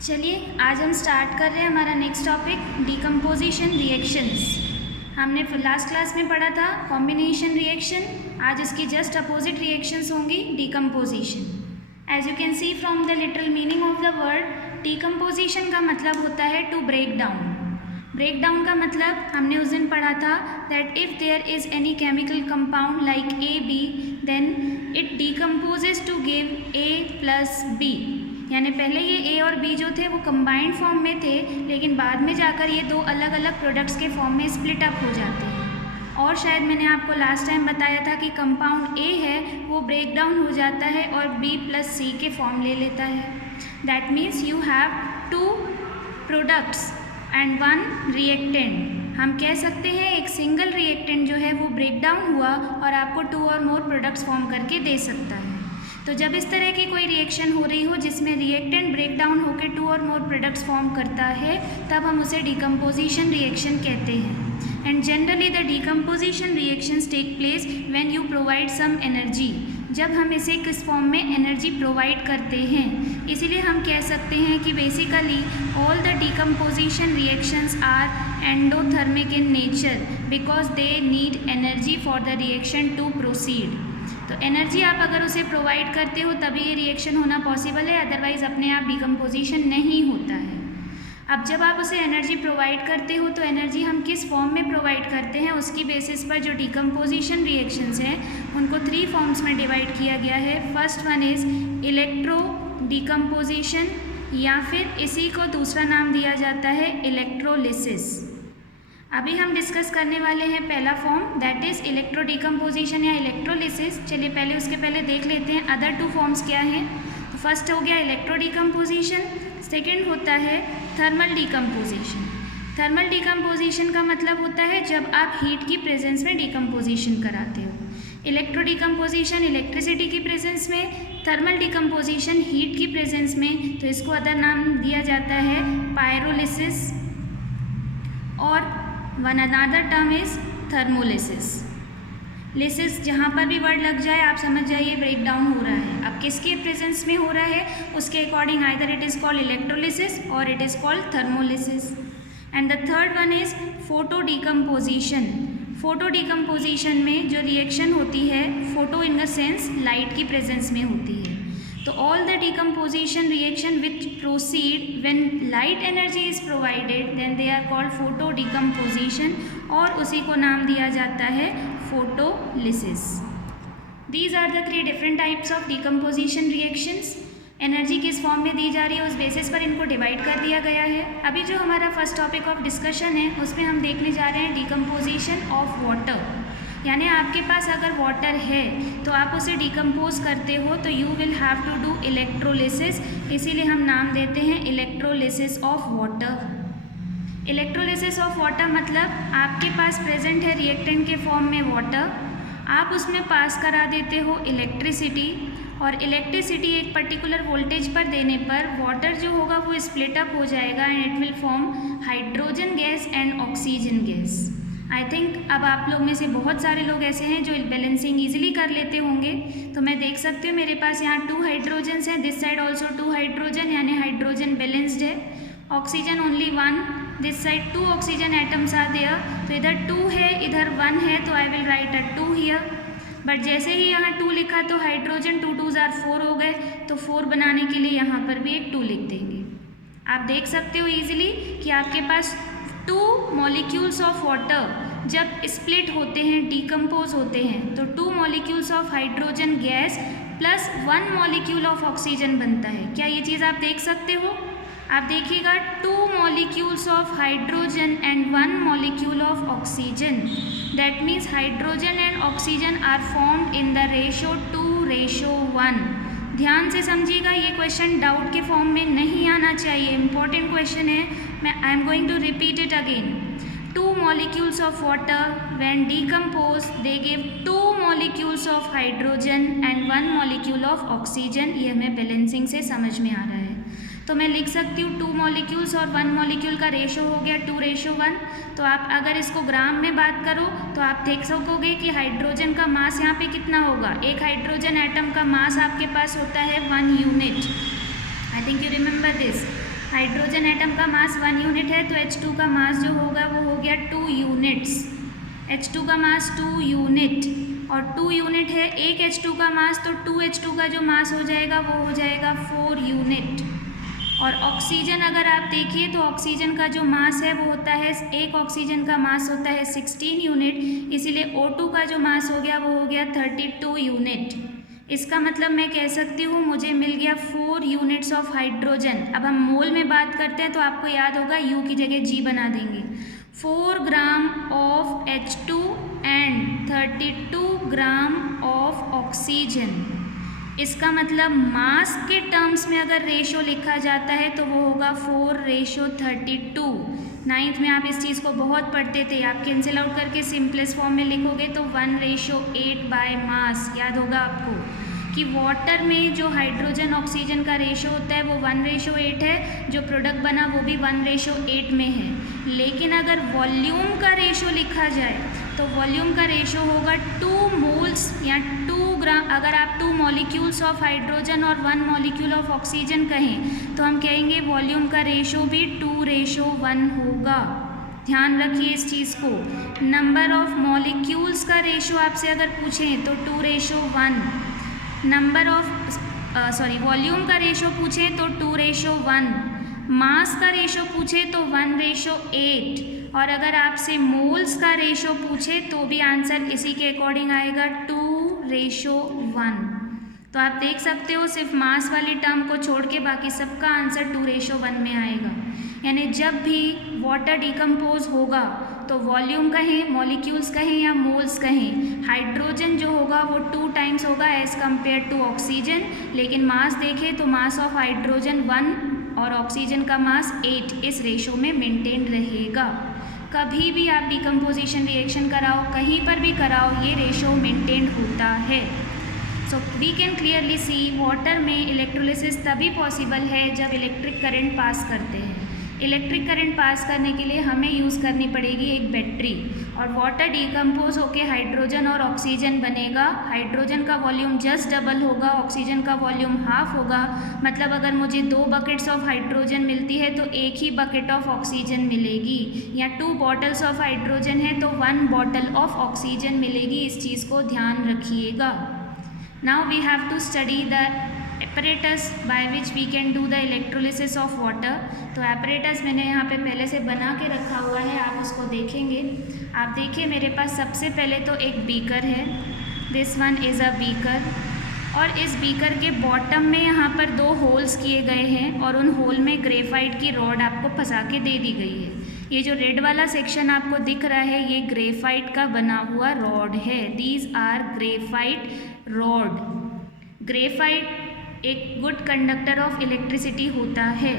चलिए आज हम स्टार्ट कर रहे हैं हमारा नेक्स्ट टॉपिक डिकम्पोजिशन रिएक्शंस। हमने लास्ट क्लास में पढ़ा था कॉम्बिनेशन रिएक्शन, आज इसकी जस्ट अपोजिट रिएक्शंस होंगी decomposition. As you can see from the literal meaning of the word, decomposition का मतलब होता है to break down. Break down का मतलब हमने उस दिन पढ़ा था that if there is any chemical compound like A B then it decomposes to give A plus B. यानी पहले ये ए और बी जो थे वो कंबाइंड फॉर्म में थे, लेकिन बाद में जाकर ये दो अलग अलग प्रोडक्ट्स के फॉर्म में स्प्लिट अप हो जाते हैं। और शायद मैंने आपको लास्ट टाइम बताया था कि कंपाउंड ए है वो ब्रेक डाउन हो जाता है और बी प्लस सी के फॉर्म ले लेता है। That means you have two products and one reactant. हम कह सकते हैं एक सिंगल रिएक्टेंट जो है वो ब्रेक डाउन हुआ और आपको टू और मोर प्रोडक्ट्स फॉर्म करके दे सकता है। तो जब इस तरह की कोई रिएक्शन हो रही हो जिसमें रिएक्टेंट ब्रेक डाउन होकर टू और मोर प्रोडक्ट्स फॉर्म करता है, तब हम उसे डिकम्पोजिशन रिएक्शन कहते हैं। And generally the decomposition reactions take place when you provide some energy, जब हम इसे किस फॉर्म में एनर्जी प्रोवाइड करते हैं। इसीलिए हम कह सकते हैं कि basically all the decomposition reactions are endothermic in nature because they need energy for the reaction to proceed. तो एनर्जी आप अगर उसे प्रोवाइड करते हो तभी ये रिएक्शन होना पॉसिबल है, अदरवाइज अपने आप डिकम्पोजिशन नहीं होता है। अब जब आप उसे एनर्जी प्रोवाइड करते हो तो एनर्जी हम किस फॉर्म में प्रोवाइड करते हैं उसकी बेसिस पर जो डिकम्पोजिशन रिएक्शंस हैं उनको 3 फॉर्म्स में डिवाइड किया गया है। First one is electro decomposition, या फिर इसी को दूसरा नाम दिया जाता है इलेक्ट्रोलिसिस। अभी हम डिस्कस करने वाले हैं पहला form, that is electro decomposition या इलेक्ट्रोलिसिस। चलिए उसके पहले देख लेते हैं अदर 2 फॉर्म्स क्या हैं। तो फर्स्ट हो गया इलेक्ट्रो डिकम्पोजिशन, सेकेंड होता है थर्मल डिकम्पोजिशन। थर्मल डिकम्पोजिशन का मतलब होता है जब आप हीट की प्रेजेंस में डिकम्पोजिशन कराते हो। इलेक्ट्रो डिकम्पोजिशन इलेक्ट्रिसिटी की प्रेजेंस में, थर्मल डिकम्पोजिशन हीट की प्रेजेंस में। तो इसको अदर नाम दिया जाता है पायरोलिसिस, और one another term is thermolysis. Lysis जहाँ पर भी वर्ड लग जाए आप समझ जाइए ब्रेक डाउन हो रहा है। अब किसके प्रेजेंस में हो रहा है उसके according either it is called electrolysis और it is called thermolysis. And the third one is photo decomposition. Photo decomposition में जो रिएक्शन होती है, photo in the sense light की प्रेजेंस में होती है। तो all the decomposition reaction which proceed when light energy is provided then they are called photo decomposition, और उसी को नाम दिया जाता है photolysis. These are the 3 different types of decomposition reactions. Energy किस फॉर्म में दी जा रही है उस बेसिस पर इनको डिवाइड कर दिया गया है। अभी जो हमारा फर्स्ट टॉपिक ऑफ डिस्कशन है उसमें हम देखने जा रहे हैं डिकम्पोजिशन ऑफ वाटर। यानी आपके पास अगर वाटर है तो आप उसे डिकम्पोज करते हो तो you will have to do electrolysis, इसीलिए हम नाम देते हैं electrolysis of water. Electrolysis of water मतलब आपके पास प्रेजेंट है रिएक्टेंट के फॉर्म में वाटर, आप उसमें पास करा देते हो इलेक्ट्रिसिटी, और इलेक्ट्रिसिटी एक पर्टिकुलर वोल्टेज पर देने पर वाटर जो होगा वो स्प्लिट अप हो जाएगा and it will form hydrogen gas and oxygen gas. I think अब आप लोग में से बहुत सारे लोग ऐसे हैं जो बैलेंसिंग ईजिली कर लेते होंगे। तो मैं देख सकती हूँ मेरे पास यहाँ 2 हाइड्रोजन्स हैं, दिस साइड ऑल्सो 2 हाइड्रोजन, यानी हाइड्रोजन बैलेंस्ड है। Oxygen only 1, this side 2 oxygen atoms are there. तो इधर 2 है इधर 1 है, तो I will write a 2 here. But जैसे ही यहाँ 2 लिखा तो हाइड्रोजन 2 2s आर 4 हो गए, तो 4 बनाने के लिए यहाँ पर भी एक 2 लिख देंगे। आप देख सकते हो ईजिली कि आपके पास 2 मॉलिक्यूल्स ऑफ वाटर जब स्प्लिट होते हैं, डिकम्पोज होते हैं, तो 2 molecules of hydrogen gas plus 1 molecule of oxygen बनता है। क्या ये चीज़ आप देख सकते हो? आप देखिएगा 2 molecules of hydrogen and 1 molecule of oxygen, that means hydrogen and oxygen are formed in the ratio 2:1। ध्यान से समझिएगा, ये क्वेश्चन डाउट के फॉर्म में नहीं आना चाहिए, इंपॉर्टेंट क्वेश्चन है। I am going to repeat it again. 2 molecules of water when decomposed they give 2 molecules of hydrogen and 1 molecule of oxygen। ये हमें बैलेंसिंग से समझ में आ रहा है। तो मैं लिख सकती हूँ 2 molecules और 1 molecule का रेशो हो गया 2:1। तो आप अगर इसको ग्राम में बात करो तो आप देख सकोगे कि हाइड्रोजन का मास यहाँ पे कितना होगा। एक हाइड्रोजन एटम का मास आपके पास होता है 1 unit. I think you remember this. Hydrogen atom का मास 1 यूनिट है, तो H2 का मास जो होगा वो हो गया 2 यूनिट्स। H2 का मास 2 यूनिट और 2 यूनिट है एक H2 का मास, तो 2H2 का जो मास हो जाएगा वो हो जाएगा 4 यूनिट। और ऑक्सीजन अगर आप देखिए तो ऑक्सीजन का जो मास है वो होता है, एक ऑक्सीजन का मास होता है 16 यूनिट, इसीलिए O2 का जो मास हो गया वो हो गया 32 यूनिट। इसका मतलब मैं कह सकती हूँ मुझे मिल गया 4 यूनिट्स ऑफ हाइड्रोजन। अब हम मोल में बात करते हैं तो आपको याद होगा U की जगह G बना देंगे। 4 gram of H2 and 32 gram of oxygen. इसका मतलब मास के टर्म्स में अगर रेशो लिखा जाता है तो वो होगा 4:32। 9th में आप इस चीज़ को बहुत पढ़ते थे। आप कैंसिल आउट करके सिंपलेस्ट फॉर्म में लिखोगे तो 1:8 बाय मास। याद होगा आपको कि वाटर में जो हाइड्रोजन ऑक्सीजन का रेशो होता है वो 1:8 है, जो प्रोडक्ट बना वो भी 1:8 में है। लेकिन अगर वॉल्यूम का रेशो लिखा जाए तो वॉल्यूम का रेशो होगा 2 मोल्स या 2 ग्राम। अगर आप 2 मॉलिक्यूल्स ऑफ हाइड्रोजन और 1 मॉलिक्यूल ऑफ ऑक्सीजन कहें तो हम कहेंगे वॉल्यूम का रेशो भी 2:1 होगा। ध्यान रखिए इस चीज़ को। नंबर ऑफ मॉलिक्यूल्स का रेशो आपसे अगर पूछें तो 2:1। नंबर ऑफ वॉल्यूम का रेशो पूछें तो 2:1। मास का रेशो पूछे तो 1:8। और अगर आपसे मोल्स का रेशो पूछे तो भी आंसर इसी के अकॉर्डिंग आएगा 2:1। तो आप देख सकते हो सिर्फ मास वाली टर्म को छोड़ के बाकी सबका आंसर 2:1 में आएगा। यानी जब भी वाटर डिकम्पोज होगा तो वॉल्यूम कहें, मॉलिक्यूल्स कहें या मोल्स कहें, हाइड्रोजन जो होगा वो 2 टाइम्स होगा एज़ कम्पेयर टू ऑक्सीजन। लेकिन मास देखें तो मास ऑफ हाइड्रोजन 1 और ऑक्सीजन का मास 8 इस रेशो में मेंटेन रहेगा। कभी भी आप डिकम्पोजिशन रिएक्शन कराओ, कहीं पर भी कराओ, ये रेशो मेंटेन होता है। So we can clearly see water में इलेक्ट्रोलिसिस तभी पॉसिबल है जब इलेक्ट्रिक करंट पास करते हैं। इलेक्ट्रिक करंट पास करने के लिए हमें यूज़ करनी पड़ेगी एक बैटरी, और वाटर डिकम्पोज होके हाइड्रोजन और ऑक्सीजन बनेगा। हाइड्रोजन का वॉल्यूम जस्ट डबल होगा, ऑक्सीजन का वॉल्यूम हाफ होगा। मतलब अगर मुझे 2 बकेट्स ऑफ हाइड्रोजन मिलती है तो एक ही बकेट ऑफ ऑक्सीजन मिलेगी, या 2 बॉटल्स ऑफ हाइड्रोजन है तो 1 बॉटल ऑफ ऑक्सीजन मिलेगी। इस चीज़ को ध्यान रखिएगा। Now we have to study the apparatus by which we can do the electrolysis of water। तो apparatus मैंने यहाँ पे पहले से बना के रखा हुआ है, आप उसको देखेंगे। आप देखिए मेरे पास सबसे पहले तो एक बीकर है, this one is a beaker, और इस बीकर के बॉटम में यहाँ पर 2 होल्स किए गए हैं और उन होल में ग्रेफाइट की रॉड आपको फंसा के दे दी गई है। ये जो रेड वाला सेक्शन आपको दिख रहा है ये ग्रेफाइट का बना हुआ रॉड है। These are graphite rod. Graphite एक गुड कंडक्टर ऑफ इलेक्ट्रिसिटी होता है।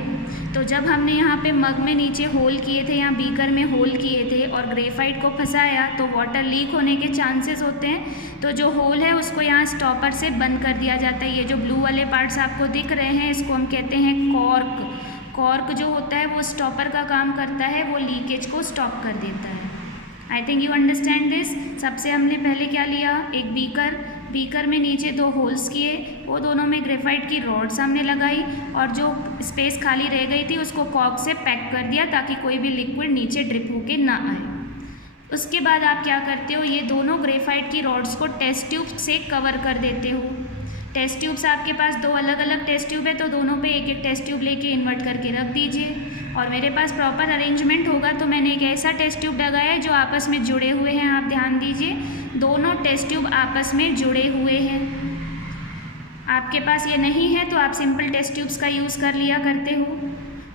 तो जब हमने यहाँ पे मग में नीचे होल किए थे या बीकर में होल किए थे और ग्रेफाइट को फंसाया तो वाटर लीक होने के चांसेस होते हैं। तो जो होल है उसको यहाँ स्टॉपर से बंद कर दिया जाता है। ये जो ब्लू वाले पार्ट्स आपको दिख रहे हैं इसको हम कहते हैं कॉर्क। कॉर्क जो होता है वो स्टॉपर का काम करता है, वो लीकेज को स्टॉप कर देता है। I think you understand this. सबसे हमने पहले क्या लिया, एक बीकर में नीचे 2 होल्स किए, वो दोनों में ग्रेफाइट की रॉड सामने लगाई और जो स्पेस खाली रह गई थी उसको कॉर्क से पैक कर दिया ताकि कोई भी लिक्विड नीचे ड्रिप होके ना आए। उसके बाद आप क्या करते हो, ये दोनों ग्रेफाइट की रॉड्स को टेस्ट ट्यूब से कवर कर देते हो। टेस्ट ट्यूब्स आपके पास 2 अलग अलग टेस्ट ट्यूब है तो दोनों पे एक एक टेस्ट ट्यूब लेके इन्वर्ट करके रख दीजिए। और मेरे पास प्रॉपर अरेंजमेंट होगा तो मैंने एक ऐसा टेस्ट ट्यूब लगाया है जो आपस में जुड़े हुए हैं। आप ध्यान दीजिए, दोनों टेस्ट ट्यूब आपस में जुड़े हुए हैं। आपके पास ये नहीं है तो आप सिंपल टेस्ट ट्यूब्स का यूज़ कर लिया करते हो।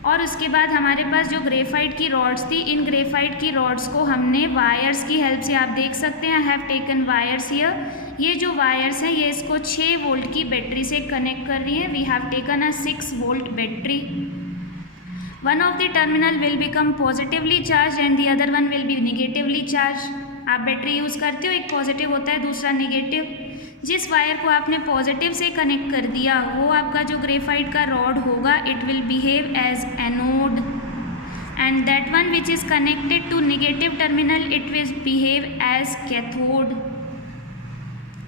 और उसके बाद हमारे पास जो ग्रेफाइट की रॉड्स थी, इन ग्रेफाइट की रॉड्स को हमने वायर्स की हेल्प से, आप देख सकते हैं आई हैव टेकन वायर्स हियर। ये जो वायर्स हैं ये इसको 6 वोल्ट की बैटरी से कनेक्ट कर रही है। We have taken a 6 volt battery. One of the terminal will become positively charge and the other one will be negatively charge. आप बैटरी यूज़ करते हो, एक पॉजिटिव होता है दूसरा नेगेटिव। जिस वायर को आपने पॉजिटिव से कनेक्ट कर दिया वो आपका जो ग्रेफाइट का रॉड होगा it will behave as anode, and that one which is connected to negative terminal it will behave as cathode.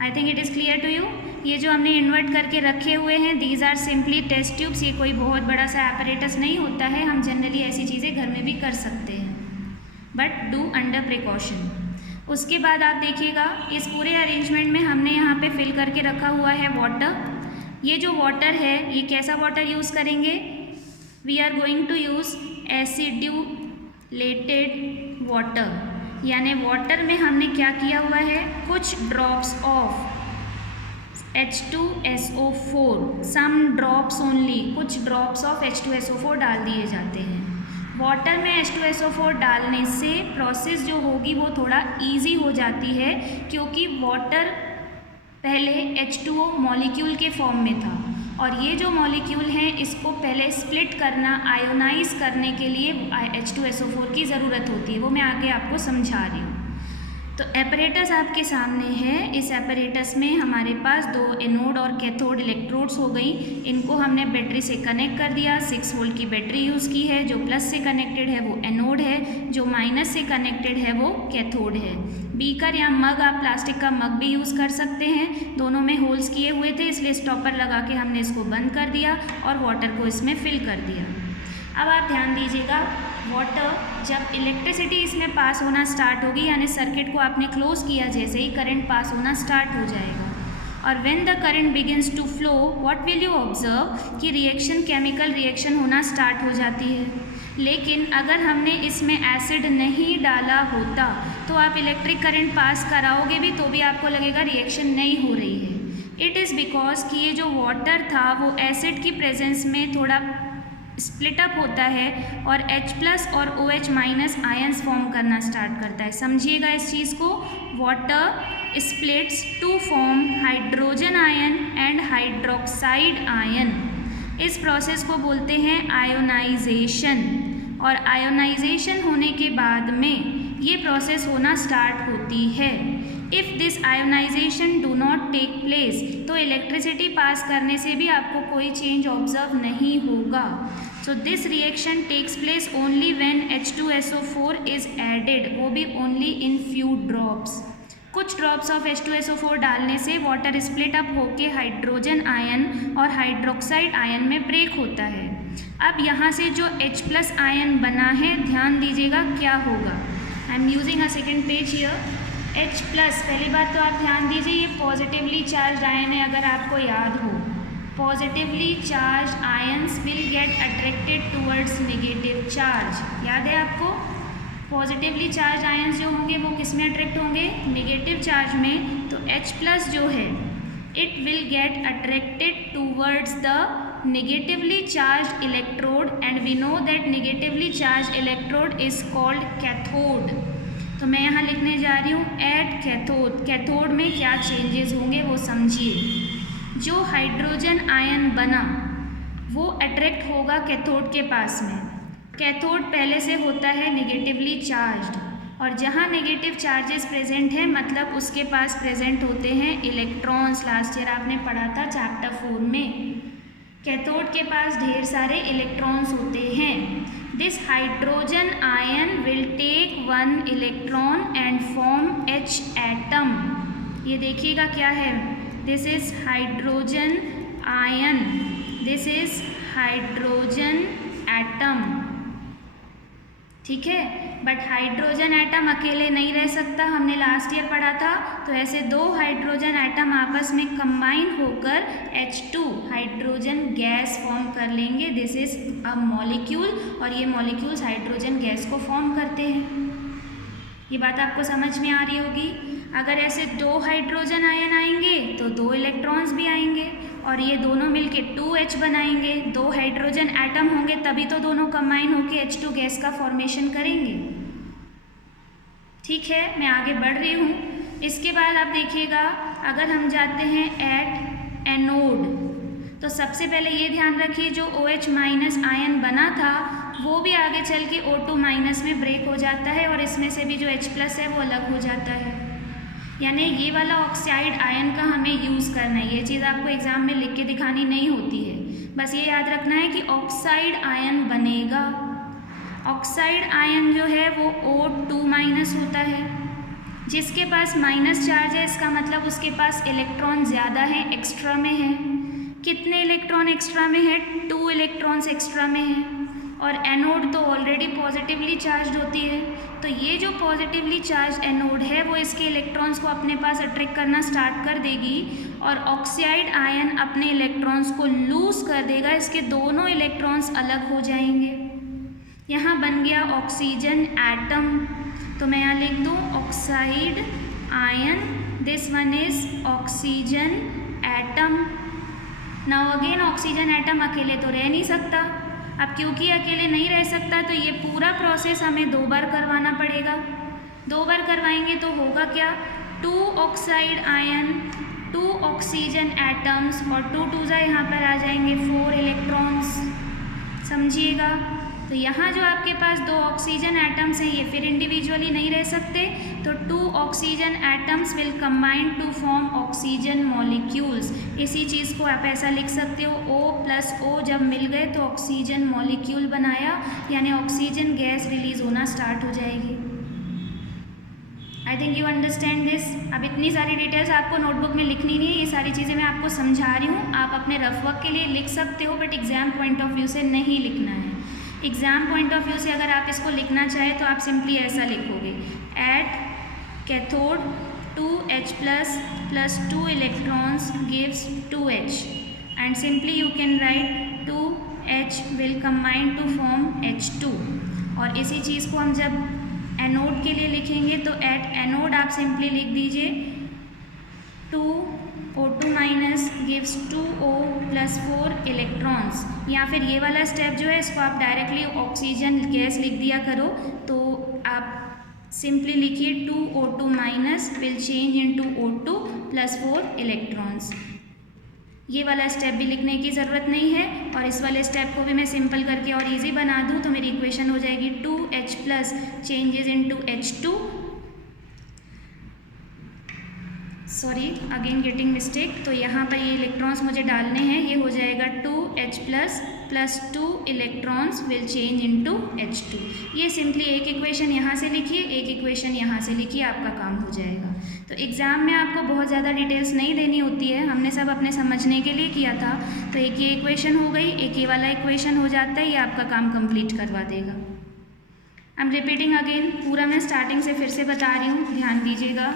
I think it is clear to you. ये जो हमने इन्वर्ट करके रखे हुए हैं these are simply test tubes. ये कोई बहुत बड़ा सा एपरेटस नहीं होता है, हम जनरली ऐसी चीज़ें घर में भी कर सकते हैं, बट डू अंडर प्रिकॉशन। उसके बाद आप देखिएगा इस पूरे अरेंजमेंट में हमने यहाँ पे फिल करके रखा हुआ है वाटर। ये जो वाटर है ये कैसा वाटर यूज़ करेंगे, we are going to use acidulated water, यानी वाटर में हमने क्या किया हुआ है, कुछ drops of H2SO4, some drops only, कुछ ड्रॉप्स ऑफ H2SO4 डाल दिए जाते हैं। वाटर में H2SO4 डालने से प्रोसेस जो होगी वो थोड़ा इजी हो जाती है, क्योंकि वाटर पहले H2O मॉलिक्यूल के फॉर्म में था और ये जो मॉलिक्यूल हैं इसको पहले स्प्लिट करना, आयोनाइज करने के लिए H2SO4 की ज़रूरत होती है, वो मैं आगे आपको समझा रही हूँ। तो एपरेटस आपके सामने है। इस एपरेटस में हमारे पास 2 एनोड और कैथोड इलेक्ट्रोड्स हो गई। इनको हमने बैटरी से कनेक्ट कर दिया। 6 वोल्ट की बैटरी यूज़ की है। जो प्लस से कनेक्टेड है वो एनोड है, जो माइनस से कनेक्टेड है वो कैथोड है। बीकर या मग, आप प्लास्टिक का मग भी यूज़ कर सकते हैं। दोनों में होल्स किए हुए थे, इसलिए स्टॉपर लगा के हमने इसको बंद कर दिया और वाटर को इसमें फिल कर दिया। अब आप ध्यान दीजिएगा, वाटर जब इलेक्ट्रिसिटी इसमें पास होना स्टार्ट होगी, यानी सर्किट को आपने क्लोज किया, जैसे ही करंट पास होना स्टार्ट हो जाएगा और when the current begins to flow, what will you observe कि रिएक्शन, केमिकल रिएक्शन होना स्टार्ट हो जाती है। लेकिन अगर हमने इसमें एसिड नहीं डाला होता तो आप इलेक्ट्रिक करंट पास कराओगे भी तो भी आपको लगेगा रिएक्शन नहीं हो रही है। इट इज़ बिकॉज कि ये जो वाटर था वो एसिड की प्रेजेंस में थोड़ा स्प्लिट अप होता है और H+ और OH- आयंस फॉर्म करना स्टार्ट करता है। समझिएगा इस चीज़ को, water splits to form hydrogen ion and hydroxide ion. इस प्रोसेस को बोलते हैं आयोनाइजेशन, और आयोनाइजेशन होने के बाद में ये प्रोसेस होना स्टार्ट होती है। If this ionization do not take place, तो इलेक्ट्रिसिटी पास करने से भी आपको कोई चेंज ऑब्जर्व नहीं होगा। So this reaction takes place only when H2SO4 is added, वो भी ओनली इन फ्यू ड्रॉप्स। कुछ ड्रॉप्स ऑफ H2SO4 डालने से वाटर स्प्लिट अप होके हाइड्रोजन आयन और हाइड्रोक्साइड आयन में ब्रेक होता है। अब यहाँ से जो H+ आयन बना है, ध्यान दीजिएगा क्या होगा। I am using a second page here. H+, पहली बात तो आप ध्यान दीजिए, ये पॉजिटिवली चार्ज आयन है। अगर आपको याद हो, positively charge ions will get attracted towards negative charge. याद है आपको, पॉजिटिवली चार्ज आयंस जो होंगे वो किस में अट्रैक्ट होंगे, नेगेटिव चार्ज में। तो H+ जो है it will get attracted towards the negatively charge electrode, and we know that negatively charge electrode is called cathode. तो मैं यहाँ लिखने जा रही हूँ एट कैथोड। कैथोड में क्या चेंजेस होंगे वो समझिए। जो हाइड्रोजन आयन बना वो अट्रैक्ट होगा कैथोड के पास में। कैथोड पहले से होता है नेगेटिवली चार्ज्ड, और जहाँ नेगेटिव चार्जेस प्रेजेंट हैं मतलब उसके पास प्रेजेंट होते हैं इलेक्ट्रॉन्स। लास्ट ईयर आपने पढ़ा था चैप्टर 4 में, कैथोड के पास ढेर सारे इलेक्ट्रॉन्स होते हैं। This hydrogen ion will take 1 electron and form H atom. ये देखिएगा क्या है, this is hydrogen ion, this is hydrogen atom, ठीक है। बट हाइड्रोजन एटम अकेले नहीं रह सकता, हमने लास्ट ईयर पढ़ा था। तो ऐसे 2 हाइड्रोजन एटम आपस में कंबाइन होकर H2 हाइड्रोजन गैस फॉर्म कर लेंगे। दिस इज अ मॉलिक्यूल, और ये मॉलिक्यूल्स हाइड्रोजन गैस को फॉर्म करते हैं। ये बात आपको समझ में आ रही होगी। अगर ऐसे 2 हाइड्रोजन आयन आएंगे तो 2 इलेक्ट्रॉन्स भी आएंगे, और ये दोनों मिलके 2H बनाएंगे। 2 हाइड्रोजन एटम होंगे तभी तो दोनों कंबाइन होके H2 गैस का फॉर्मेशन करेंगे, ठीक है। मैं आगे बढ़ रही हूँ। इसके बाद आप देखिएगा, अगर हम जाते हैं एट एनोड, तो सबसे पहले ये ध्यान रखिए जो OH- आयन बना था वो भी आगे चल के O2- में ब्रेक हो जाता है, और इसमें से भी जो H+ है वो अलग हो जाता है। यानी ये वाला ऑक्साइड आयन का हमें यूज़ करना है। ये चीज़ आपको एग्जाम में लिख के दिखानी नहीं होती है, बस ये याद रखना है कि ऑक्साइड आयन बनेगा। ऑक्साइड आयन जो है वो O2- होता है, जिसके पास माइनस चार्ज है इसका मतलब उसके पास इलेक्ट्रॉन ज़्यादा है, एक्स्ट्रा में है। कितने इलेक्ट्रॉन एक्स्ट्रा में है? 2 इलेक्ट्रॉन्स एक्स्ट्रा में है। और एनोड तो ऑलरेडी पॉजिटिवली चार्ज होती है, तो ये जो पॉजिटिवली चार्ज एनोड है वो इसके इलेक्ट्रॉन्स को अपने पास अट्रैक्ट करना स्टार्ट कर देगी और ऑक्साइड आयन अपने इलेक्ट्रॉन्स को लूज कर देगा, इसके दोनों इलेक्ट्रॉन्स अलग हो जाएंगे। यहाँ बन गया ऑक्सीजन एटम, तो मैं यहाँ लिख दूँ oxide ion, this one is oxygen atom. Now again oxygen atom अकेले तो रह नहीं सकता, अब क्योंकि अकेले नहीं रह सकता तो ये पूरा प्रोसेस हमें 2 बार करवाना पड़ेगा। 2 बार करवाएंगे तो होगा क्या? 2 ऑक्साइड आयन, 2 ऑक्सीजन एटम्स और 2 2 यहाँ पर आ जाएंगे 4 इलेक्ट्रॉन्स, समझिएगा। तो यहाँ जो आपके पास 2 ऑक्सीजन एटम्स हैं ये फिर इंडिविजुअली नहीं रह सकते, तो 2 oxygen atoms will combine to form oxygen molecules. इसी चीज़ को आप ऐसा लिख सकते हो, O+O जब मिल गए तो ऑक्सीजन मॉलिक्यूल बनाया, यानी ऑक्सीजन गैस रिलीज होना स्टार्ट हो जाएगी। I think you understand this. अब इतनी सारी डिटेल्स आपको नोटबुक में लिखनी नहीं है, ये सारी चीज़ें मैं आपको समझा रही हूँ, आप अपने रफ वर्क के लिए लिख सकते हो, but exam point of view से नहीं लिखना है। एग्जाम पॉइंट ऑफ व्यू से अगर आप इसको लिखना चाहें तो आप सिंपली ऐसा लिखोगे, at cathode 2H plus 2 electrons gives 2H, and simply you can write 2H will combine to form H2। और इसी चीज़ को हम जब एनोड के लिए लिखेंगे तो एट एनोड आप सिंपली लिख दीजिए 2O2 minus gives 2O plus 4 electrons, या फिर ये वाला स्टेप जो है इसको आप डायरेक्टली ऑक्सीजन गैस लिख दिया करो, तो आप सिंपली लिखिए 2O2 minus will change into O2 plus 4 electrons. ये वाला स्टेप भी लिखने की ज़रूरत नहीं है, और इस वाले स्टेप को भी मैं सिंपल करके और इजी बना दूँ तो मेरी इक्वेशन हो जाएगी 2H plus changes into H2, sorry again getting mistake, तो यहाँ पर ये इलेक्ट्रॉन्स मुझे डालने हैं, ये हो जाएगा 2H plus 2 electrons will change into H2। ये सिंपली एक इक्वेशन यहाँ से लिखिए, एक इक्वेशन यहाँ से लिखिए, आपका काम हो जाएगा। तो एग्ज़ाम में आपको बहुत ज़्यादा डिटेल्स नहीं देनी होती है, हमने सब अपने समझने के लिए किया था। तो एक ये इक्वेशन हो गई, एक ये वाला इक्वेशन हो जाता है, ये आपका काम कंप्लीट करवा देगा। आई एम रिपीटिंग अगेन, पूरा मैं स्टार्टिंग से फिर से बता रही हूँ, ध्यान दीजिएगा।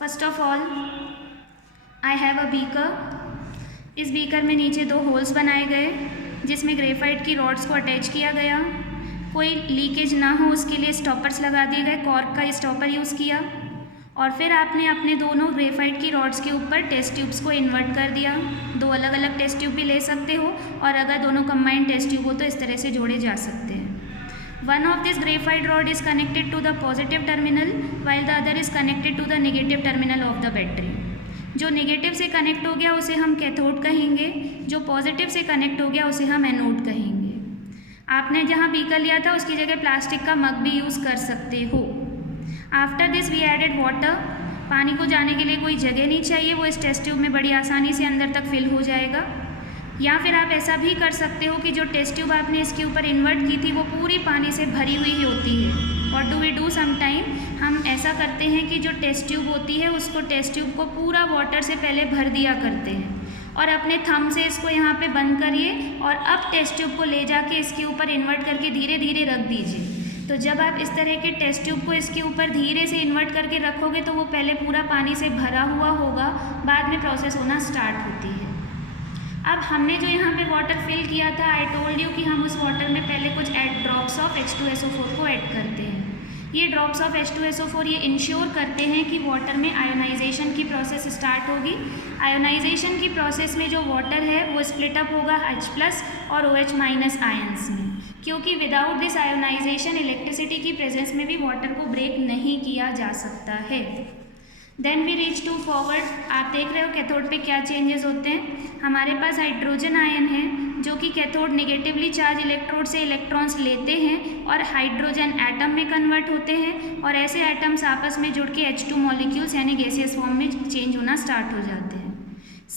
First of all I have a beaker, इस बीकर में नीचे 2 होल्स बनाए गए जिसमें ग्रेफाइट की रॉड्स को अटैच किया गया, कोई लीकेज ना हो उसके लिए स्टॉपर्स लगा दिए गए, कॉर्क का स्टॉपर यूज़ किया, और फिर आपने अपने दोनों ग्रेफाइट की रॉड्स के ऊपर टेस्ट ट्यूब्स को इन्वर्ट कर दिया। 2 अलग अलग टेस्ट ट्यूब भी ले सकते हो, और अगर दोनों कंबाइंड टेस्ट ट्यूब हो तो इस तरह से जोड़े जा सकते हैं। One of this graphite rod is connected to the positive terminal while the other is connected to the negative terminal of the battery। जो नेगेटिव से कनेक्ट हो गया उसे हम कैथोड कहेंगे, जो पॉजिटिव से कनेक्ट हो गया उसे हम एनोड कहेंगे। आपने जहाँ बीकर लिया था उसकी जगह प्लास्टिक का मग भी यूज़ कर सकते हो। After this we added water, पानी को जाने के लिए कोई जगह नहीं चाहिए, वो इस टेस्ट ट्यूब में बड़ी आसानी से अंदर तक फिल हो जाएगा। या फिर आप ऐसा भी कर सकते हो कि जो टेस्ट ट्यूब आपने इसके ऊपर इन्वर्ट की थी वो पूरी पानी से भरी हुई ही होती है। What do we do sometime, हम ऐसा करते हैं कि जो टेस्ट ट्यूब होती है उसको टेस्ट ट्यूब को पूरा वाटर से पहले भर दिया करते हैं, और अपने थंब से इसको यहाँ पे बंद करिए और अब टेस्ट ट्यूब को ले जाके इसके ऊपर इन्वर्ट करके धीरे धीरे रख दीजिए। तो जब आप इस तरह के टेस्ट ट्यूब को इसके ऊपर धीरे से इन्वर्ट करके रखोगे तो वो पहले पूरा पानी से भरा हुआ होगा, बाद में प्रोसेस होना स्टार्ट होती है। अब हमने जो यहाँ पे वाटर फिल किया था, आई टोल्ड यू कि हम उस वाटर में पहले कुछ ड्रॉप्स ऑफ H2SO4 को ऐड करते हैं। ये ड्रॉप्स ऑफ H2SO4 ये इंश्योर करते हैं कि वाटर में आयोनाइजेशन की प्रोसेस स्टार्ट होगी। आयोनाइजेशन की प्रोसेस में जो वाटर है वो स्प्लिट अप होगा H+ और OH- आयंस में, क्योंकि विदाउट दिस आयोनाइजेशन इलेक्ट्रिसिटी की प्रेजेंस में भी वाटर को ब्रेक नहीं किया जा सकता है। Then we reach to forward, आप देख रहे हो कैथोड पे क्या चेंजेस होते हैं। हमारे पास हाइड्रोजन आयन है जो कि कैथोड नेगेटिवली चार्ज इलेक्ट्रोड से इलेक्ट्रॉन्स लेते हैं और हाइड्रोजन एटम में कन्वर्ट होते हैं, और ऐसे एटम्स आपस में जुड़ के H2 मॉलिक्यूल्स यानी गैसियस फॉर्म में चेंज होना स्टार्ट हो जाते हैं।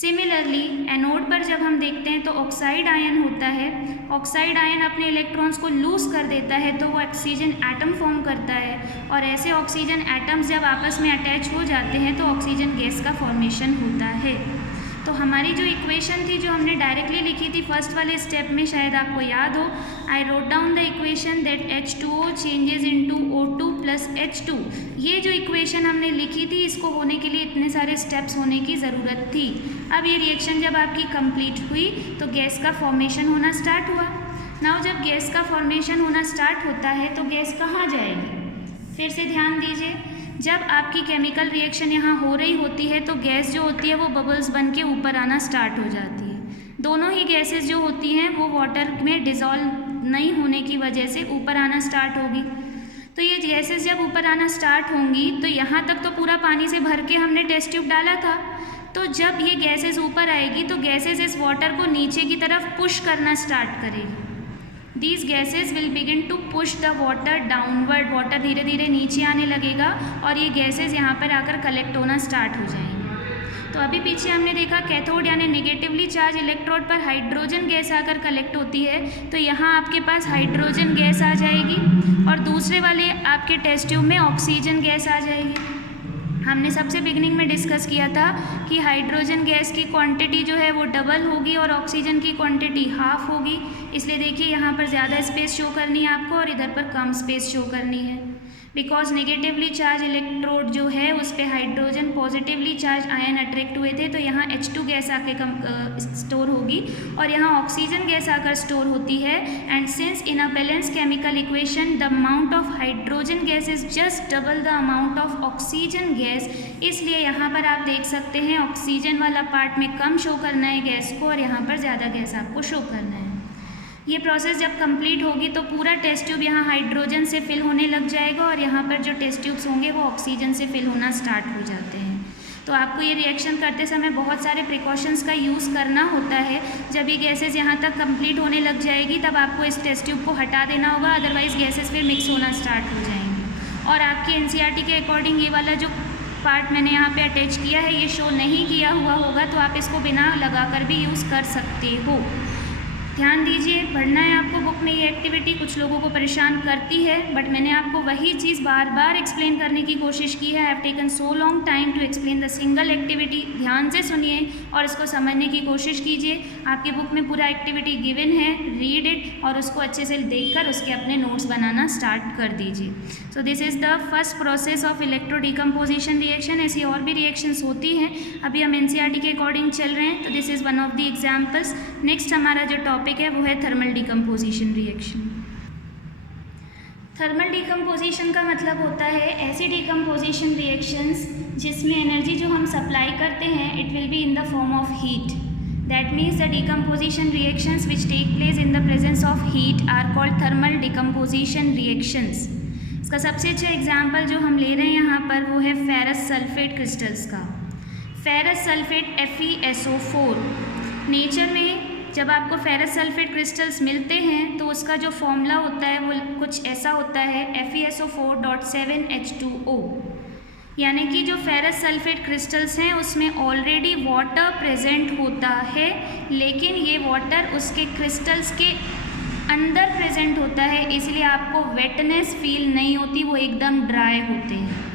सिमिलरली एनोड पर जब हम देखते हैं तो ऑक्साइड आयन होता है। ऑक्साइड आयन अपने इलेक्ट्रॉन्स को लूज कर देता है तो वो ऑक्सीजन एटम फॉर्म करता है, और ऐसे ऑक्सीजन एटम्स जब आपस में अटैच हो जाते हैं तो ऑक्सीजन गैस का फॉर्मेशन होता है। तो हमारी जो इक्वेशन थी जो हमने डायरेक्टली लिखी थी फर्स्ट वाले स्टेप में, शायद आपको याद हो, I wrote down the equation that H2O changes into O2 plus H2। ये जो इक्वेशन हमने लिखी थी इसको होने के लिए इतने सारे स्टेप्स होने की ज़रूरत थी। अब ये रिएक्शन जब आपकी कंप्लीट हुई तो गैस का फॉर्मेशन होना स्टार्ट हुआ। नाउ जब गैस का फॉर्मेशन होना स्टार्ट होता है तो गैस कहाँ जाएगी? फिर से ध्यान दीजिए, जब आपकी केमिकल रिएक्शन यहाँ हो रही होती है तो गैस जो होती है वो बबल्स बन के ऊपर आना स्टार्ट हो जाती है। दोनों ही गैसेस जो होती हैं वो वाटर में डिज़ोल्व नहीं होने की वजह से ऊपर आना स्टार्ट होगी। तो ये गैसेस जब ऊपर आना स्टार्ट होंगी तो यहाँ तक तो पूरा पानी से भर के हमने टेस्ट ट्यूब डाला था, तो जब ये गैसेस ऊपर आएगी तो गैसेस इस वाटर को नीचे की तरफ पुश करना स्टार्ट करेगी। These gases will begin to push the water downward। Water धीरे धीरे नीचे आने लगेगा और ये गैसेस यहाँ पर आकर कलेक्ट होना स्टार्ट हो जाएंगे। तो अभी पीछे हमने देखा कैथोड यानी नेगेटिवली चार्ज इलेक्ट्रोड पर हाइड्रोजन गैस आकर कलेक्ट होती है, तो यहाँ आपके पास हाइड्रोजन गैस आ जाएगी और दूसरे वाले आपके टेस्ट ट्यूब में ऑक्सीजन गैस आ जाएगी। हमने सबसे बिगनिंग में डिस्कस किया था कि हाइड्रोजन गैस की क्वांटिटी जो है वो डबल होगी और ऑक्सीजन की क्वांटिटी हाफ होगी, इसलिए देखिए यहाँ पर ज़्यादा स्पेस शो करनी है आपको और इधर पर कम स्पेस शो करनी है। बिकॉज नेगेटिवली चार्ज इलेक्ट्रोड जो है उस पर hydrogen positively charge ion attract हुए थे, तो यहाँ H2 गैस आके स्टोर होगी और यहाँ ऑक्सीजन गैस आकर स्टोर होती है। And since in a balance chemical equation the amount of hydrogen gas is just double the amount of oxygen gas, इसलिए यहाँ पर आप देख सकते हैं ऑक्सीजन वाला पार्ट में कम शो करना है गैस को और यहाँ पर ज़्यादा गैस आपको शो करना है। ये प्रोसेस जब कंप्लीट होगी तो पूरा टेस्ट ट्यूब यहाँ हाइड्रोजन से फिल होने लग जाएगा और यहाँ पर जो टेस्ट ट्यूब्स होंगे वो ऑक्सीजन से फिल होना स्टार्ट हो जाते हैं। तो आपको ये रिएक्शन करते समय बहुत सारे प्रिकॉशंस का यूज़ करना होता है। जब ये गैसेस यहाँ तक कंप्लीट होने लग जाएगी तब आपको इस टेस्ट ट्यूब को हटा देना होगा, अदरवाइज़ गैसेस फिर मिक्स होना स्टार्ट हो जाएंगी। और आपकी NCERT के अकॉर्डिंग ये वाला जो पार्ट मैंने यहाँ पे अटैच किया है ये शो नहीं किया हुआ होगा, तो आप इसको बिना लगाकर भी यूज़ कर सकते हो। ध्यान दीजिए, पढ़ना है आपको बुक में। ये एक्टिविटी कुछ लोगों को परेशान करती है, बट मैंने आपको वही चीज़ बार बार एक्सप्लेन करने की कोशिश की है। I have taken so long time to explain the single activity. ध्यान से सुनिए और इसको समझने की कोशिश कीजिए। आपकी बुक में पूरा एक्टिविटी गिवन है, रीड इट और उसको अच्छे से देखकर उसके अपने नोट्स बनाना स्टार्ट कर दीजिए। So this is the first process of electro decomposition reaction. ऐसी और भी रिएक्शंस होती हैं, अभी हम NCERT के अकॉर्डिंग चल रहे हैं, तो this is one of the examples. Next हमारा जो टॉपिक है वो है thermal decomposition reaction. Thermal decomposition का मतलब होता है ऐसी डिकम्पोजिशन रिएक्शंस जिसमें एनर्जी जो हम सप्लाई करते हैं it will be in the form of heat. That means the decomposition reactions which take place in the presence of heat are called thermal decomposition reactions. इसका सबसे अच्छा एग्जाम्पल जो हम ले रहे हैं यहाँ पर वो है फेरस सल्फेट क्रिस्टल्स का। Ferrous sulphate FeSO4। नेचर में जब आपको फेरस सल्फेट क्रिस्टल्स मिलते हैं तो उसका जो फॉर्मूला होता है वो कुछ ऐसा होता है FeSO4.7H2O। यानी कि जो फेरस सल्फेट क्रिस्टल्स हैं उसमें ऑलरेडी वाटर प्रेजेंट होता है, लेकिन ये वाटर उसके क्रिस्टल्स के अंदर प्रेजेंट होता है, इसलिए आपको वेटनेस फील नहीं होती, वो एकदम ड्राई होते हैं।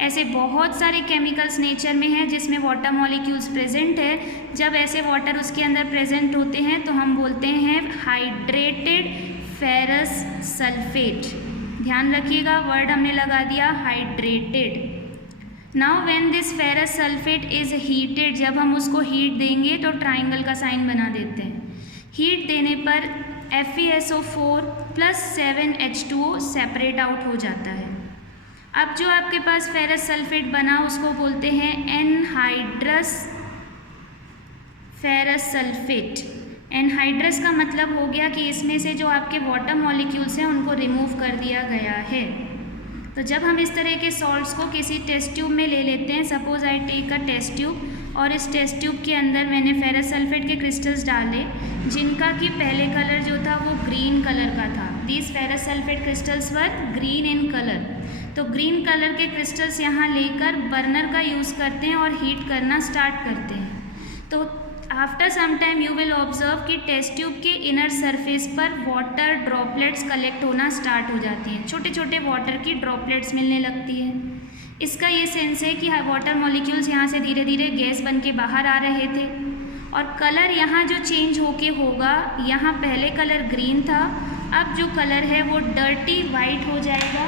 ऐसे बहुत सारे केमिकल्स नेचर में हैं जिसमें वाटर मॉलिक्यूल्स प्रेजेंट है। जब ऐसे वाटर उसके अंदर प्रेजेंट होते हैं तो हम बोलते हैं हाइड्रेटेड फेरस सल्फेट। ध्यान रखिएगा, वर्ड हमने लगा दिया hydrated. Now when this ferrous sulphate is heated, जब हम उसको हीट देंगे तो ट्राइंगल का साइन बना देते हैं। हीट देने पर FeSO4 + 7H2O सेपरेट आउट हो जाता है। अब जो आपके पास फेरस सल्फेट बना उसको बोलते हैं एनहाइड्रस फेरस सल्फेट। एनहाइड्रस का मतलब हो गया कि इसमें से जो आपके वाटर मॉलिक्यूल्स हैं उनको रिमूव कर दिया गया है। तो जब हम इस तरह के सॉल्ट्स को किसी टेस्ट ट्यूब में ले लेते हैं, suppose I take a test tube और इस टेस्ट ट्यूब के अंदर मैंने फेरस सल्फेट के क्रिस्टल्स डाले जिनका कि पहले कलर जो था वो ग्रीन कलर का था। These ferrous sulphate crystals were green in colour. तो ग्रीन कलर के क्रिस्टल्स यहाँ लेकर बर्नर का यूज़ करते हैं और हीट करना स्टार्ट करते हैं। तो after some time you will observe कि टेस्ट ट्यूब के इनर सरफेस पर वाटर ड्रॉपलेट्स कलेक्ट होना स्टार्ट हो जाती हैं, छोटे छोटे वाटर की ड्रॉपलेट्स मिलने लगती हैं। इसका ये सेंस है कि वाटर मॉलिक्यूल्स यहाँ से धीरे धीरे गैस बन के बाहर आ रहे थे और कलर यहाँ जो चेंज होके होगा, यहाँ पहले कलर ग्रीन था, अब जो कलर है वो डर्टी वाइट हो जाएगा।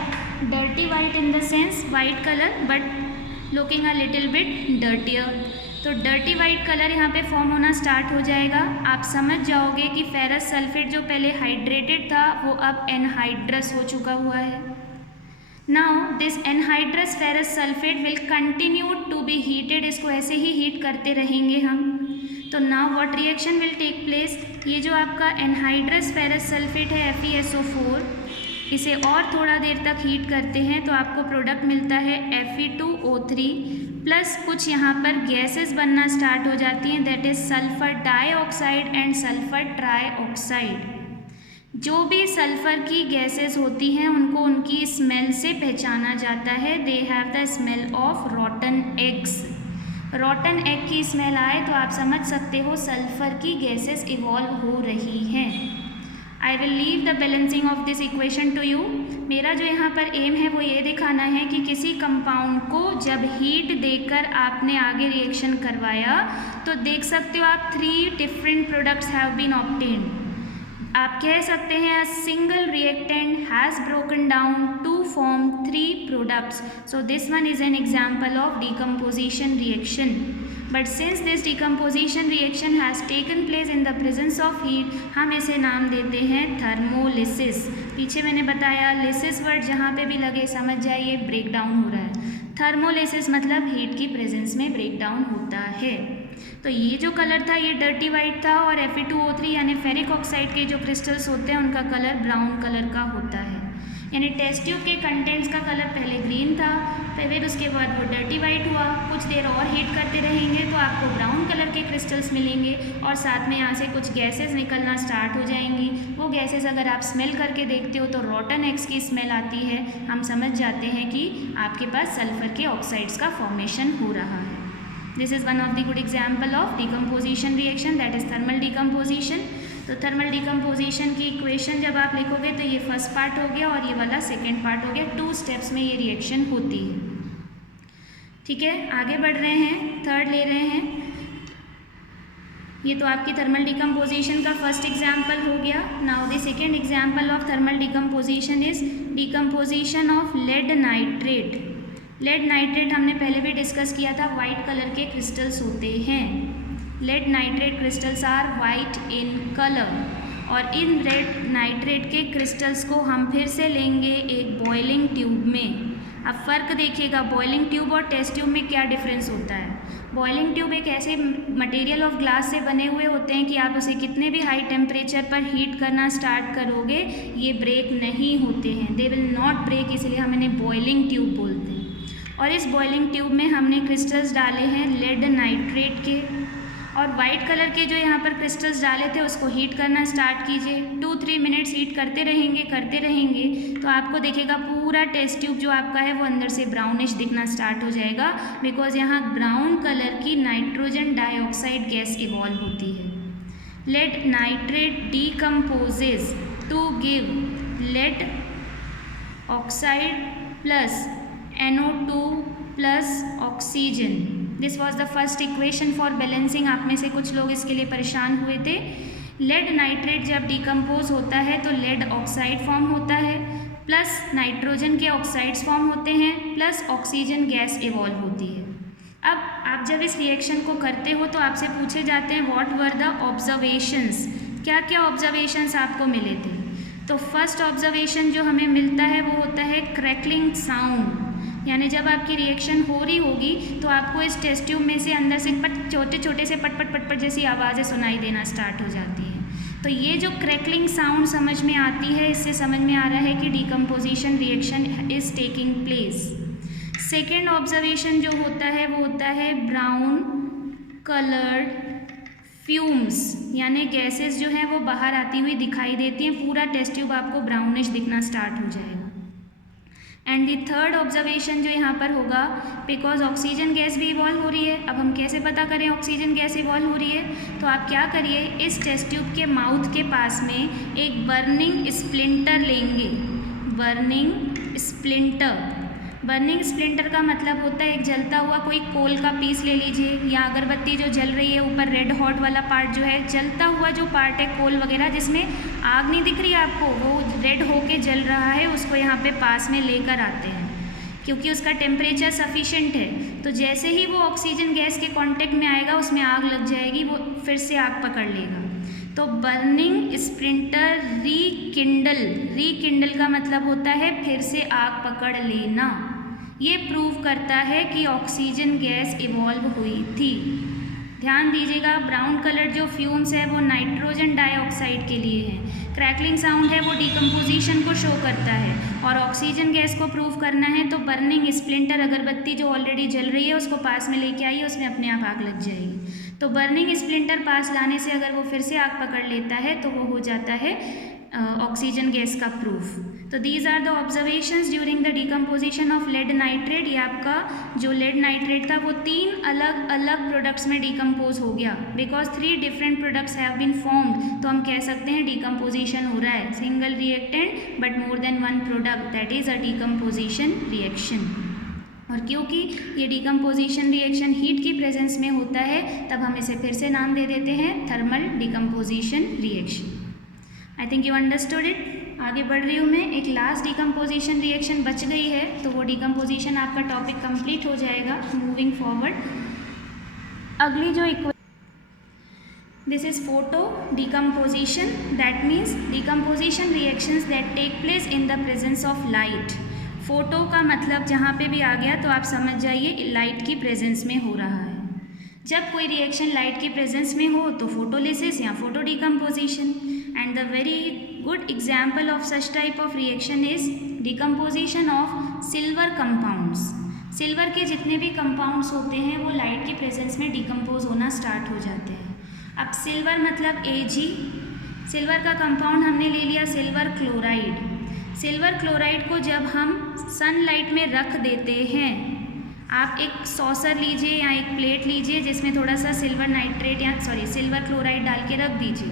Dirty white in the sense white colour but looking a little bit dirtier. तो डर्टी वाइट कलर यहाँ पे फॉर्म होना स्टार्ट हो जाएगा। आप समझ जाओगे कि फेरस सल्फेट जो पहले हाइड्रेटेड था वो अब एनहाइड्रस हो चुका हुआ है। Now this anhydrous ferrous sulphate will continue to be heated, इसको ऐसे ही हीट करते रहेंगे हम। तो now what reaction will take place, ये जो आपका एनहाइड्रस फेरस सल्फेट है FeSO4, इसे और थोड़ा देर तक हीट करते हैं तो आपको प्रोडक्ट मिलता है Fe2O3 प्लस कुछ यहाँ पर गैसेस बनना स्टार्ट हो जाती हैं, that is sulphur dioxide and sulphur trioxide. जो भी सल्फर की गैसेस होती हैं उनको उनकी स्मेल से पहचाना जाता है, they have the smell of रॉटन eggs. रॉटन egg की स्मेल आए तो आप समझ सकते हो सल्फर की गैसेस इवॉल्व हो रही हैं। I will leave the balancing of this equation two you. मेरा जो यहाँ पर एम है वो ये दिखाना है कि किसी कंपाउंड को जब हीट देकर आपने आगे रिएक्शन करवाया तो देख सकते हो आप 3 different products have been obtained. आप कह सकते हैं a single reactant has broken down to form 3 products, so this one is an example of decomposition reaction. But since this decomposition reaction has taken place in the presence of heat, हम इसे नाम देते हैं thermolysis. पीछे मैंने बताया lysis word जहाँ पे भी लगे समझ जाइए ब्रेक डाउन हो रहा है। थर्मोलिसिस मतलब हीट की प्रेजेंस में ब्रेक डाउन होता है। तो ये जो कलर था ये डर्टी वाइट था और Fe2O3 यानी फेरिक ऑक्साइड के जो क्रिस्टल्स होते हैं उनका कलर ब्राउन कलर का होता है। यानी टेस्ट ट्यूब के कंटेंट्स का कलर पहले ग्रीन था, फिर उसके बाद वो डर्टी वाइट हुआ। कुछ देर और हीट करते रहेंगे तो आपको ब्राउन कलर के क्रिस्टल्स मिलेंगे और साथ में यहाँ से कुछ गैसेस निकलना स्टार्ट हो जाएंगी। वो गैसेस अगर आप स्मेल करके देखते हो तो रॉटन एग्स की स्मेल आती है। हम समझ जाते हैं कि आपके पास सल्फर के ऑक्साइड्स का फॉर्मेशन हो रहा है। This is one of the good example of decomposition reaction, that is thermal decomposition. तो थर्मल डिकम्पोजिशन की इक्वेशन जब आप लिखोगे तो ये फर्स्ट पार्ट हो गया और ये वाला सेकेंड पार्ट हो गया। 2 स्टेप्स में ये रिएक्शन होती है। ठीक है, आगे बढ़ रहे हैं, थर्ड ले रहे हैं। ये तो आपकी थर्मल डिकम्पोजिशन का फर्स्ट एग्जाम्पल हो गया। Now the second example of thermal decomposition is decomposition of lead nitrate. Lead nitrate हमने पहले भी डिस्कस किया था, वाइट कलर के क्रिस्टल्स होते हैं। Lead nitrate crystals are white in colour और इन लेड नाइट्रेट के क्रिस्टल्स को हम फिर से लेंगे एक बॉइलिंग ट्यूब में। अब फ़र्क देखिएगा बॉइलिंग ट्यूब और टेस्ट ट्यूब में क्या डिफरेंस होता है। बॉइलिंग ट्यूब एक ऐसे मटेरियल ऑफ ग्लास से बने हुए होते हैं कि आप उसे कितने भी हाई टेम्परेचर पर हीट करना स्टार्ट करोगे ये ब्रेक नहीं होते हैं, दे विल नॉट ब्रेक, इसलिए हम इन्हें बॉइलिंग ट्यूब बोलते हैं। और इस बॉइलिंग ट्यूब में हमने क्रिस्टल्स डाले हैं लेड नाइट्रेट के और वाइट कलर के जो यहाँ पर क्रिस्टल्स डाले थे उसको हीट करना स्टार्ट कीजिए। 2-3 मिनट्स हीट करते रहेंगे तो आपको देखेगा पूरा टेस्ट ट्यूब जो आपका है वो अंदर से ब्राउनिश दिखना स्टार्ट हो जाएगा, बिकॉज यहाँ ब्राउन कलर की नाइट्रोजन डाइऑक्साइड गैस इवॉल्व होती है। Lead nitrate decomposes to give lead oxide plus NO2 plus oxygen. This was the first equation for balancing. आप में से कुछ लोग इसके लिए परेशान हुए थे। लेड नाइट्रेट जब डिकम्पोज होता है तो लेड ऑक्साइड फॉर्म होता है प्लस नाइट्रोजन के ऑक्साइड्स फॉर्म होते हैं प्लस ऑक्सीजन गैस इवॉल्व होती है। अब आप जब इस रिएक्शन को करते हो तो आपसे पूछे जाते हैं व्हाट वर द ऑब्जर्वेशंस, क्या क्या ऑब्जर्वेशंस आपको मिले थे। तो फर्स्ट ऑब्जर्वेशन जो हमें मिलता है वो होता है क्रैकलिंग साउंड, यानी जब आपकी रिएक्शन हो रही होगी तो आपको इस टेस्ट ट्यूब में से अंदर से छोटे छोटे से पटपट पटपट जैसी आवाज़ें सुनाई देना स्टार्ट हो जाती हैं। तो ये जो क्रैकलिंग साउंड समझ में आती है, इससे समझ में आ रहा है कि decomposition reaction is taking place. Second observation जो होता है वो होता है ब्राउन कलर्ड फ्यूम्स, यानी गैसेस जो हैं वो बाहर आती हुई दिखाई देती हैं। पूरा टेस्ट ट्यूब आपको ब्राउनिश दिखना स्टार्ट हो जाएगा। एंड द थर्ड ऑब्जर्वेशन जो यहाँ पर होगा, बिकॉज ऑक्सीजन गैस भी इवॉल्व हो रही है। अब हम कैसे पता करें ऑक्सीजन गैस इवॉल्व हो रही है? तो आप क्या करिए, इस टेस्ट ट्यूब के माउथ के पास में एक बर्निंग स्प्लिंटर लेंगे। बर्निंग स्प्लिंटर का मतलब होता है एक जलता हुआ कोई कोल का पीस ले लीजिए, या अगरबत्ती जो जल रही है ऊपर रेड हॉट वाला पार्ट जो है, जलता हुआ जो पार्ट है कोल वगैरह जिसमें आग नहीं दिख रही है आपको, वो रेड होके जल रहा है, उसको यहाँ पे पास में लेकर आते हैं क्योंकि उसका टेम्परेचर सफिशेंट है। तो जैसे ही वो ऑक्सीजन गैस के कांटेक्ट में आएगा उसमें आग लग जाएगी, वो फिर से आग पकड़ लेगा। तो बर्निंग स्प्लिंटर रीकिंडल का मतलब होता है फिर से आग पकड़ लेना। ये प्रूव करता है कि ऑक्सीजन गैस इवॉल्व हुई थी। ध्यान दीजिएगा, ब्राउन कलर जो फ्यूम्स है वो नाइट्रोजन डाइऑक्साइड के लिए है, क्रैकलिंग साउंड है वो डिकम्पोजिशन को शो करता है, और ऑक्सीजन गैस को प्रूव करना है तो बर्निंग स्प्लिंटर, अगरबत्ती जो ऑलरेडी जल रही है उसको पास में लेके आइए, उसमें अपने आप आग लग जाएगी। तो बर्निंग स्प्लिंटर पास लाने से अगर वो फिर से आग पकड़ लेता है तो वो हो जाता है ऑक्सीजन गैस का प्रूफ। तो these are the observations during the decomposition of lead nitrate. ये आपका जो लेड नाइट्रेट था वो 3 अलग अलग प्रोडक्ट्स में डिकम्पोज हो गया, because 3 different products have been formed. तो हम कह सकते हैं डिकम्पोजिशन हो रहा है, single reactant but more than 1 product, that is a decomposition reaction. और क्योंकि ये डिकम्पोजिशन रिएक्शन हीट की प्रेजेंस में होता है तब हम इसे फिर से नाम दे देते हैं thermal decomposition reaction. I think you understood it. आगे बढ़ रही हूँ मैं, एक लास्ट डिकम्पोजिशन रिएक्शन बच गई है तो वो डिकम्पोजिशन आपका टॉपिक कंप्लीट हो जाएगा। मूविंग फॉरवर्ड, अगली जो this is photo decomposition, that means decomposition reactions that take place in the presence of light. Photo का मतलब जहाँ पे भी आ गया तो आप समझ जाइए लाइट की प्रेजेंस में हो रहा है। जब कोई रिएक्शन लाइट की प्रेजेंस में हो तो फोटोलिसिस या photo decomposition. And the very good example of such type of reaction is decomposition of silver compounds. Silver के जितने भी कंपाउंड्स होते हैं वो लाइट की प्रेजेंस में डिकम्पोज होना स्टार्ट हो जाते हैं। अब सिल्वर मतलब Ag, सिल्वर का कंपाउंड हमने ले लिया सिल्वर क्लोराइड। सिल्वर क्लोराइड को जब हम सनलाइट में रख देते हैं, आप एक सॉसर लीजिए या एक प्लेट लीजिए जिसमें थोड़ा सा सिल्वर क्लोराइड डाल के रख दीजिए।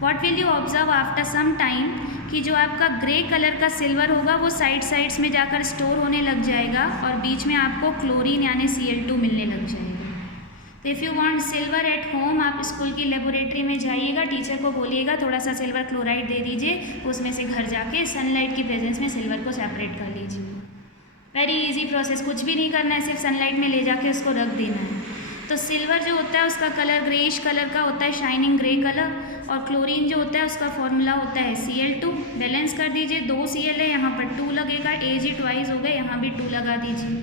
What will you observe after some time कि जो आपका ग्रे कलर का सिल्वर होगा वो साइड्स में जाकर स्टोर होने लग जाएगा और बीच में आपको क्लोरीन यानी Cl2 मिलने लग जाएगा। तो if you want silver at home, आप स्कूल की लेबोरेटरी में जाइएगा, टीचर को बोलिएगा थोड़ा सा सिल्वर क्लोराइड दे दीजिए, उसमें से घर जाके सनलाइट की प्रेजेंस में सिल्वर को सेपरेट कर लीजिए। वेरी इजी प्रोसेस, कुछ भी नहीं करना है, सिर्फ सनलाइट में ले जाके उसको रख देना है। तो सिल्वर जो होता है उसका कलर ग्रेइश कलर का होता है, शाइनिंग ग्रे कलर, और क्लोरीन जो होता है उसका फॉर्मूला होता है Cl2। बैलेंस कर दीजिए, 2 Cl है, यहाँ पर 2 लगेगा, Ag ट्वाइस हो गए, यहाँ भी 2 लगा दीजिए।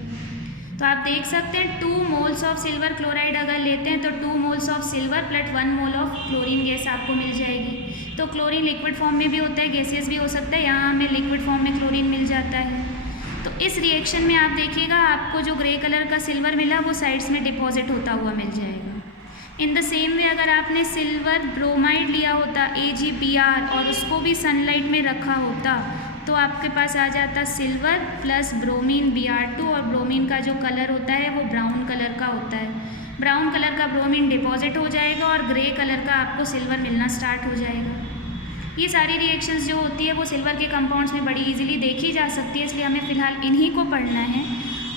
तो आप देख सकते हैं 2 मोल्स ऑफ सिल्वर क्लोराइड अगर लेते हैं तो 2 moles of silver plus 1 mole of chlorine gas आपको मिल जाएगी। तो क्लोरीन लिक्विड फॉर्म में भी होता है, गैसेस भी हो सकता है, यहाँ हमें लिक्विड फॉर्म में क्लोरीन मिल जाता है। तो इस रिएक्शन में आप देखिएगा आपको जो ग्रे कलर का सिल्वर मिला वो साइड्स में डिपॉजिट होता हुआ मिल जाएगा। इन द सेम वे अगर आपने सिल्वर ब्रोमाइड लिया होता AgBr और उसको भी सनलाइट में रखा होता तो आपके पास आ जाता सिल्वर प्लस ब्रोमीन Br2, और ब्रोमीन का जो कलर होता है वो ब्राउन कलर का होता है। ब्राउन कलर का ब्रोमीन डिपॉजिट हो जाएगा और ग्रे कलर का आपको सिल्वर मिलना स्टार्ट हो जाएगा। ये सारी रिएक्शंस जो होती है वो सिल्वर के कंपाउंड्स में बड़ी इजीली देखी जा सकती है, इसलिए हमें फ़िलहाल इन्हीं को पढ़ना है।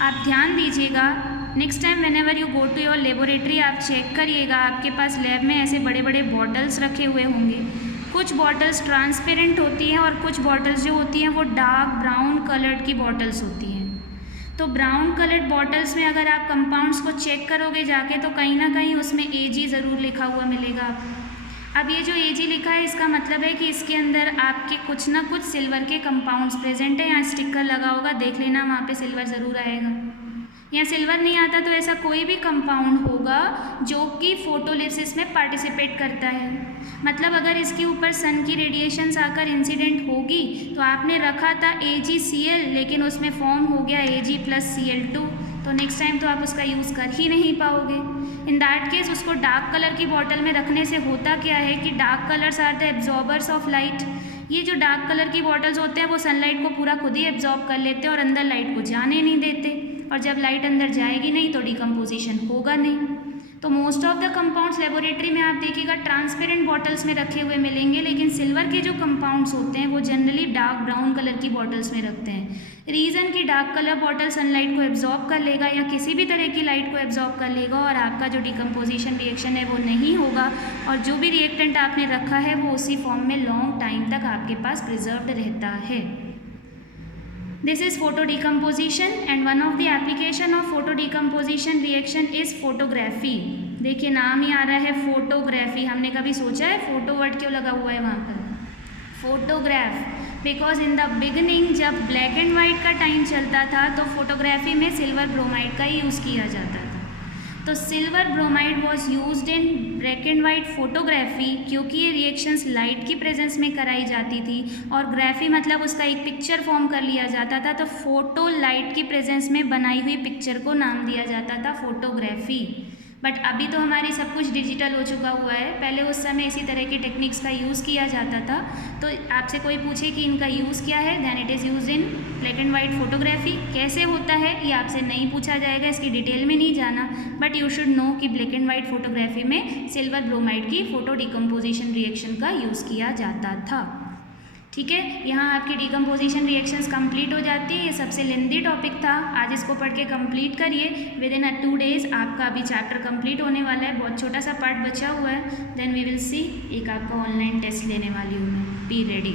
आप ध्यान दीजिएगा, next time whenever you go to your laboratory आप चेक करिएगा, आपके पास लैब में ऐसे बड़े बड़े बॉटल्स रखे हुए होंगे। कुछ बॉटल्स ट्रांसपेरेंट होती हैं और कुछ बॉटल्स जो होती हैं वो डार्क ब्राउन कलर्ड की बॉटल्स होती हैं। तो ब्राउन कलर्ड बॉटल्स में अगर आप कंपाउंड्स को चेक करोगे जाके तो कहीं ना कहीं उसमें Ag ज़रूर लिखा हुआ मिलेगा आपको। अब ये जो Ag लिखा है इसका मतलब है कि इसके अंदर आपके कुछ ना कुछ सिल्वर के कंपाउंड्स प्रेजेंट है। यहाँ स्टिकर लगा होगा, देख लेना, वहाँ पे सिल्वर ज़रूर आएगा। या सिल्वर नहीं आता तो ऐसा कोई भी कंपाउंड होगा जो कि फोटोलिसिस में पार्टिसिपेट करता है। मतलब अगर इसके ऊपर सन की रेडिएशंस आकर इंसिडेंट होगी तो आपने रखा था AgCl लेकिन उसमें फॉर्म हो गया Ag प्लस Cl2, तो नेक्स्ट टाइम तो आप उसका यूज़ कर ही नहीं पाओगे। इन दैट केस उसको डार्क कलर की बॉटल में रखने से होता क्या है कि dark colours are the absorbers of light, ये जो डार्क कलर की बॉटल्स होते हैं वो सनलाइट को पूरा खुद ही एब्जॉर्ब कर लेते हैं और अंदर लाइट को जाने नहीं देते, और जब लाइट अंदर जाएगी नहीं तो डिकम्पोजिशन होगा नहीं। तो most of the compounds laboratory में आप देखिएगा ट्रांसपेरेंट बॉटल्स में रखे हुए मिलेंगे, लेकिन सिल्वर के जो कंपाउंड्स होते हैं वो जनरली डार्क ब्राउन कलर की बॉटल्स में रखते हैं। रीज़न कि डार्क कलर बॉटल सनलाइट को एब्जॉर्ब कर लेगा या किसी भी तरह की लाइट को एब्जॉर्ब कर लेगा और आपका जो डिकम्पोजिशन रिएक्शन है वो नहीं होगा, और जो भी रिएक्टेंट आपने रखा है वो उसी फॉर्म में लॉन्ग टाइम तक आपके पास प्रिजर्व्ड रहता है। This is photo decomposition and one of the application of photo decomposition reaction is photography। देखिए नाम ही आ रहा है फोटोग्राफी, हमने कभी सोचा है फोटो वर्ड क्यों लगा हुआ है वहाँ पर? Photograph, because in the beginning जब ब्लैक एंड वाइट का टाइम चलता था तो फोटोग्राफी में सिल्वर ब्रोमाइड का ही यूज़ किया जाता था। तो silver bromide was used in black and white photography क्योंकि ये रिएक्शंस लाइट की प्रेजेंस में कराई जाती थी, और ग्राफी मतलब उसका एक पिक्चर फॉर्म कर लिया जाता था, तो फोटो लाइट की प्रेजेंस में बनाई हुई पिक्चर को नाम दिया जाता था फोटोग्राफी। बट अभी तो हमारी सब कुछ डिजिटल हो चुका हुआ है, पहले उस समय इसी तरह की टेक्निक्स का यूज़ किया जाता था। तो आपसे कोई पूछे कि इनका यूज़ क्या है, then it is use in black and white photography. कैसे होता है ये आपसे नहीं पूछा जाएगा, इसकी डिटेल में नहीं जाना, बट यू शुड नो कि ब्लैक एंड वाइट फोटोग्राफी में सिल्वर ब्रोमाइड की फोटो डिकम्पोजिशन रिएक्शन का यूज़ किया जाता था। ठीक है, यहाँ आपकी डिकम्पोजिशन रिएक्शंस कंप्लीट हो जाती है। ये सबसे लेंदी टॉपिक था, आज इसको पढ़ के कंप्लीट करिए। विद इन 2 days आपका अभी चैप्टर कंप्लीट होने वाला है, बहुत छोटा सा पार्ट बचा हुआ है। देन वी विल सी, एक आपका ऑनलाइन टेस्ट लेने वाली हूँ मैं, बी रेडी।